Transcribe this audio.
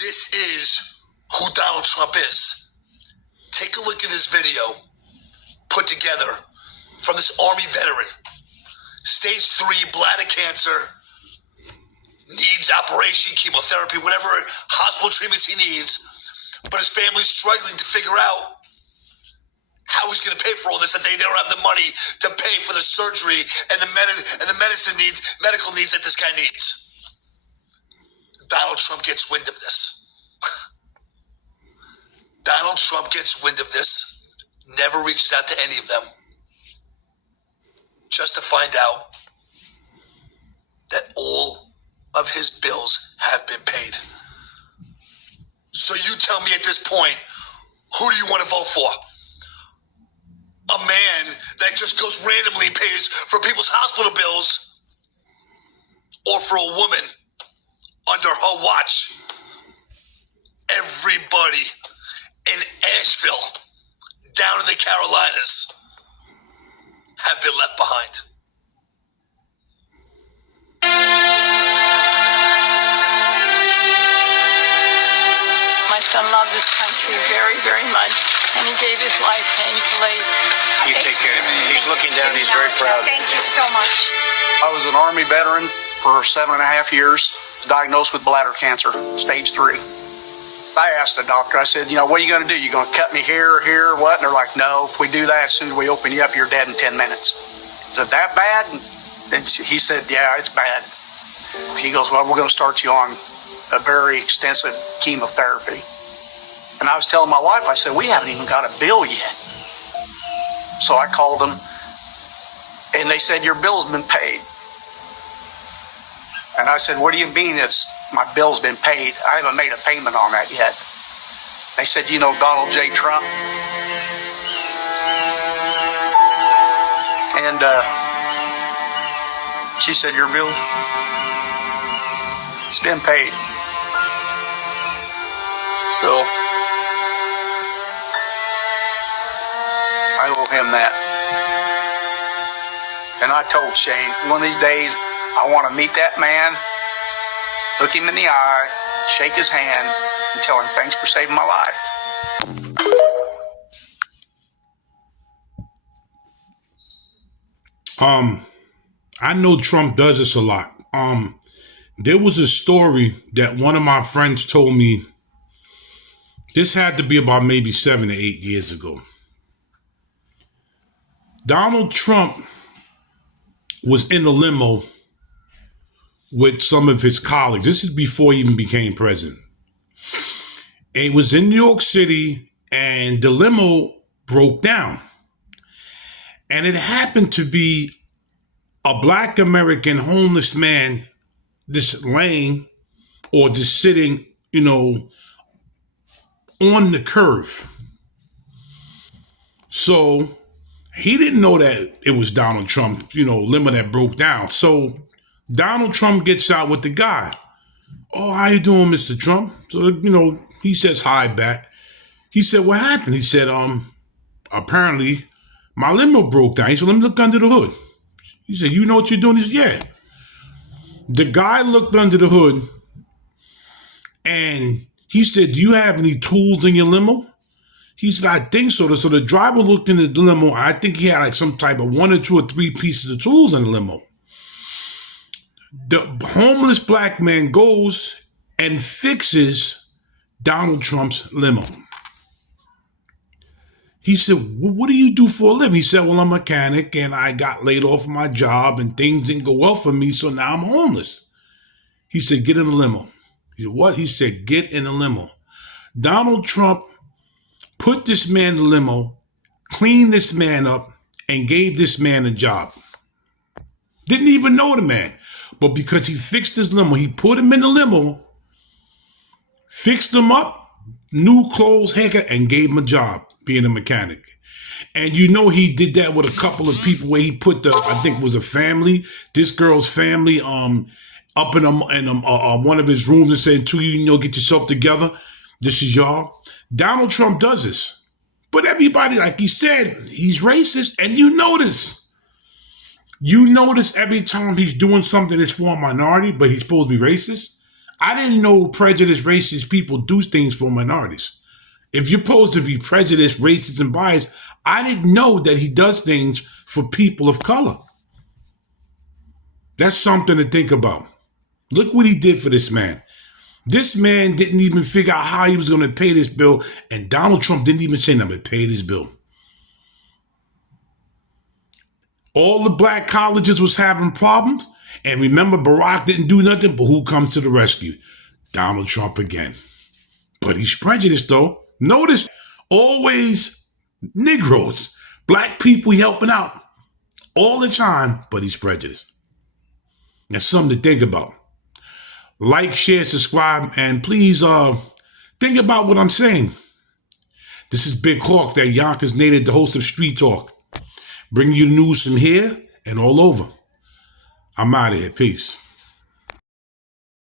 This is who Donald Trump is. Take a look at this video put together from this Army veteran. Stage 3 bladder cancer, needs operation, chemotherapy, whatever hospital treatments he needs. But his family's struggling to figure out how he's going to pay for all this, that they don't have the money to pay for the surgery and the medical needs that this guy needs. Donald Trump gets wind of this. Donald Trump gets wind of this, never reaches out to any of them, just to find out that all of his bills have been paid. So you tell me at this point, who do you want to vote for? A man that just goes randomly pays for people's hospital bills, or for a woman under her watch? Everybody in Asheville, down in the Carolinas, have been left behind. My son loved this country very, very much, and he gave his life painfully. You take care of him. He's looking down. He's very proud. Thank you so much. I was an Army veteran for 7.5 years, diagnosed with bladder cancer, stage 3. I asked the doctor, I said, what are you going to do? You going to cut me here, what? And they're like, no, if we do that, as soon as we open you up, you're dead in 10 minutes. Is it that bad? And he said, yeah, it's bad. He goes, well, we're going to start you on a very extensive chemotherapy. And I was telling my wife, I said, we haven't even got a bill yet. So I called them, and they said, your bill's been paid. And I said, what do you mean my bill's been paid? I haven't made a payment on that yet. They said, you know Donald J. Trump? And she said, your bill's, it's been paid. So I owe him that. And I told Shane, one of these days, I want to meet that man, look him in the eye, shake his hand, and tell him thanks for saving my life. I know Trump does this a lot. There was a story that one of my friends told me. This had to be about maybe 7 to 8 years ago. Donald Trump was in a limo with some of his colleagues. This is before he even became president. And it was in New York City, and the limo broke down. And it happened to be a Black American homeless man just laying or just sitting, on the curve. So he didn't know that it was Donald Trump, limo that broke down. So Donald Trump gets out with the guy. Oh, how you doing, Mr. Trump? So, he says hi back. He said, what happened? He said, apparently my limo broke down. He said, let me look under the hood. He said, you know what you're doing? He said, yeah. The guy looked under the hood and he said, do you have any tools in your limo? He said, I think so. So the driver looked in the limo. I think he had like some type of 1 or 2 or 3 pieces of tools in the limo. The homeless black man goes and fixes Donald Trump's limo. He said, well, what do you do for a living? He said, well, I'm a mechanic and I got laid off from my job and things didn't go well for me, so now I'm homeless. He said, get in the limo. He said, what? He said, get in the limo. Donald Trump put this man in the limo, cleaned this man up, and gave this man a job. Didn't even know the man. But because he fixed his limo, he put him in the limo, fixed him up, new clothes, haircut, and gave him a job being a mechanic. And he did that with a couple of people where he put I think it was a family, this girl's family, up in one of his rooms and said to you, get yourself together. This is y'all. Donald Trump does this. But everybody, like he said, he's racist. And you notice every time he's doing something that's for a minority, but he's supposed to be racist. I didn't know prejudiced, racist people do things for minorities. If you're supposed to be prejudiced, racist, and biased, I didn't know that he does things for people of color. That's something to think about. Look what he did for this man. This man didn't even figure out how he was going to pay this bill, and Donald Trump didn't even say, I'm going to pay this bill. All the black colleges was having problems, and remember, Barack didn't do nothing, but who comes to the rescue? Donald Trump again. But he's prejudiced, though. Notice, always Negroes, black people helping out all the time, but he's prejudiced. That's something to think about. Like, share, subscribe, and please think about what I'm saying. This is Big Hawk, that Yonkers native, the host of Street Talk. Bringing you news from here and all over. I'm out of here. Peace.